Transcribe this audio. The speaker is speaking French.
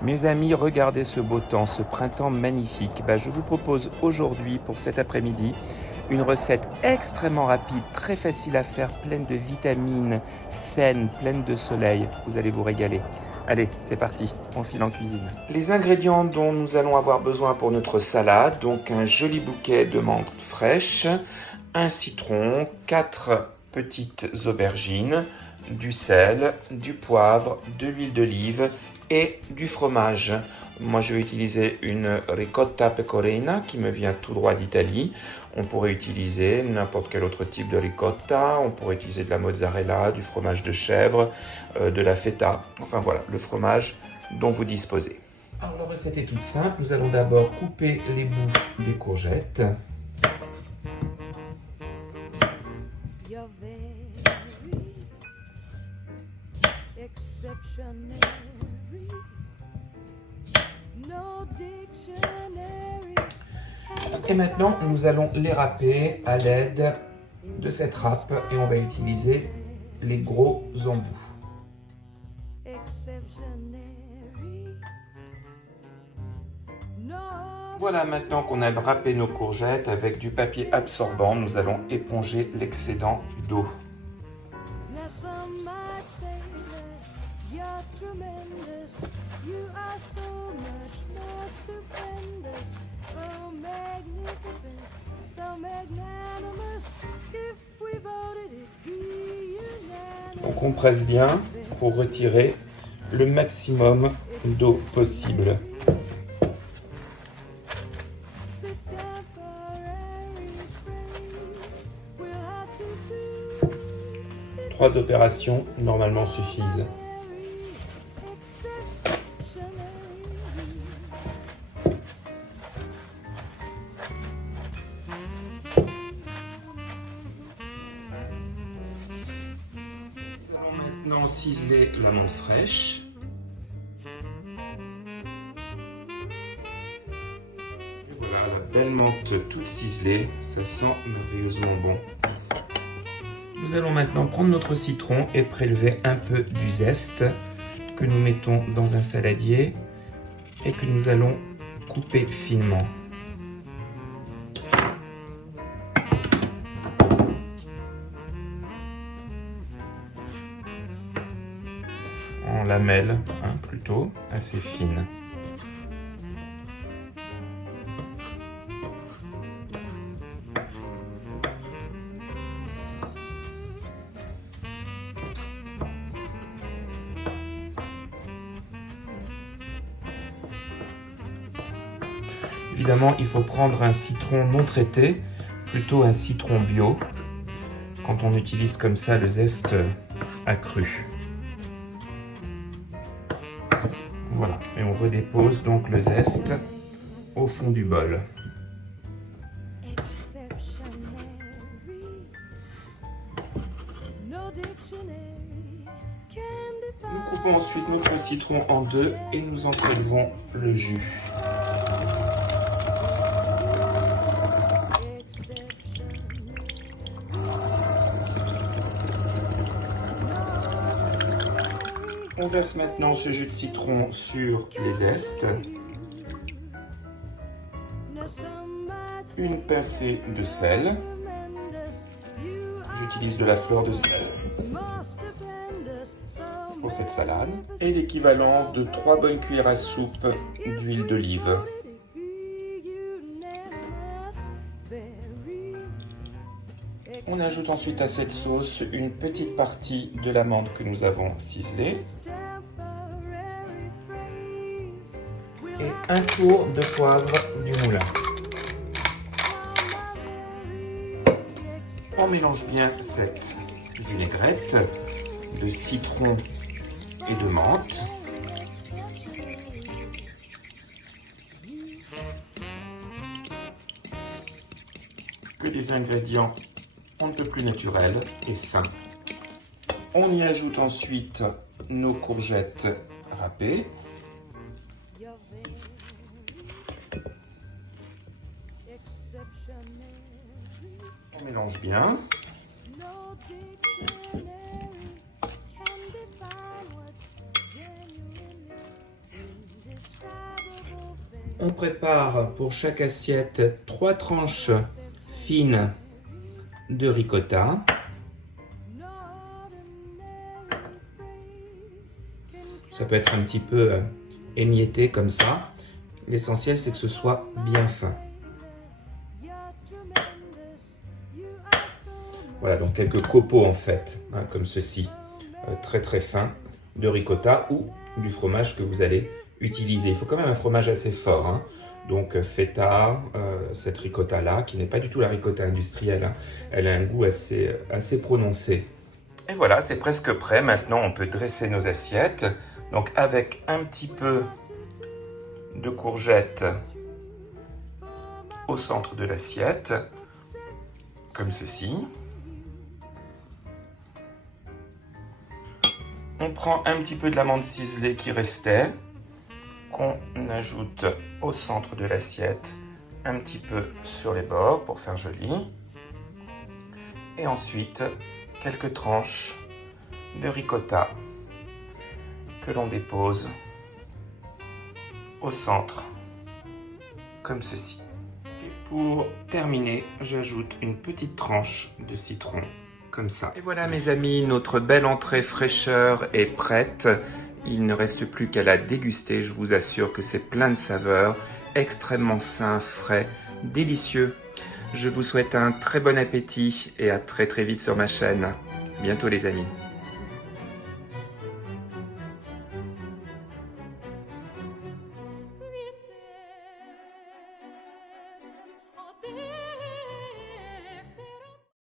Mes amis, regardez ce beau temps, ce printemps magnifique. Je vous propose aujourd'hui, pour cet après-midi, une recette extrêmement rapide, très facile à faire, pleine de vitamines, saine, pleine de soleil. Vous allez vous régaler. Allez, c'est parti, on file en cuisine. Les ingrédients dont nous allons avoir besoin pour notre salade, donc un joli bouquet de menthe fraîche, un citron, 4 petites aubergines, du sel, du poivre, de l'huile d'olive et du fromage. Moi, je vais utiliser une ricotta pecorina qui me vient tout droit d'Italie. On pourrait utiliser n'importe quel autre type de ricotta. On pourrait utiliser de la mozzarella, du fromage de chèvre, de la feta. Enfin voilà, le fromage dont vous disposez. Alors la recette est toute simple. Nous allons d'abord couper les bouts des courgettes. Et maintenant, nous allons les râper à l'aide de cette râpe et on va utiliser les gros embouts. Voilà, maintenant qu'on a râpé nos courgettes avec du papier absorbant, nous allons éponger l'excédent d'eau. Donc on presse bien pour retirer le maximum d'eau possible. Trois opérations normalement suffisent. Nous allons maintenant ciseler la menthe fraîche. Et voilà la belle menthe toute ciselée, ça sent merveilleusement bon. Nous allons maintenant prendre notre citron et prélever un peu du zeste que nous mettons dans un saladier et que nous allons couper finement. En lamelles, plutôt assez fines. Évidemment, il faut prendre un citron non traité, plutôt un citron bio, quand on utilise comme ça le zeste accru. Voilà, et on redépose donc le zeste au fond du bol. Nous coupons ensuite notre citron en deux et nous en prélevons le jus. On verse maintenant ce jus de citron sur les zestes. Une pincée de sel. J'utilise de la fleur de sel pour cette salade. Et l'équivalent de 3 bonnes cuillères à soupe d'huile d'olive. On ajoute ensuite à cette sauce une petite partie de l'amande que nous avons ciselée et un tour de poivre du moulin. On mélange bien cette vinaigrette de citron et de menthe. Que des ingrédients un peu plus naturel et sain. On y ajoute ensuite nos courgettes râpées. On mélange bien. On prépare pour chaque assiette 3 tranches fines de ricotta. Ça peut être un petit peu émietté comme ça. L'essentiel, c'est que ce soit bien fin. Voilà, donc quelques copeaux en fait, hein, comme ceci, très très fins, de ricotta ou du fromage que vous allez utiliser. Il faut quand même un fromage assez fort, hein. Donc feta, cette ricotta-là, qui n'est pas du tout la ricotta industrielle, hein. Elle a un goût assez prononcé. Et voilà, c'est presque prêt. Maintenant, on peut dresser nos assiettes. Donc avec un petit peu de courgettes au centre de l'assiette, comme ceci. On prend un petit peu de l'amande ciselée qui restait, qu'on ajoute au centre de l'assiette, un petit peu sur les bords pour faire joli. Et ensuite, quelques tranches de ricotta que l'on dépose au centre, comme ceci. Et pour terminer, j'ajoute une petite tranche de citron, comme ça. Et voilà mes amis, notre belle entrée fraîcheur est prête. Il ne reste plus qu'à la déguster, je vous assure que c'est plein de saveurs, extrêmement sain, frais, délicieux. Je vous souhaite un très bon appétit et à très vite sur ma chaîne. Bientôt les amis.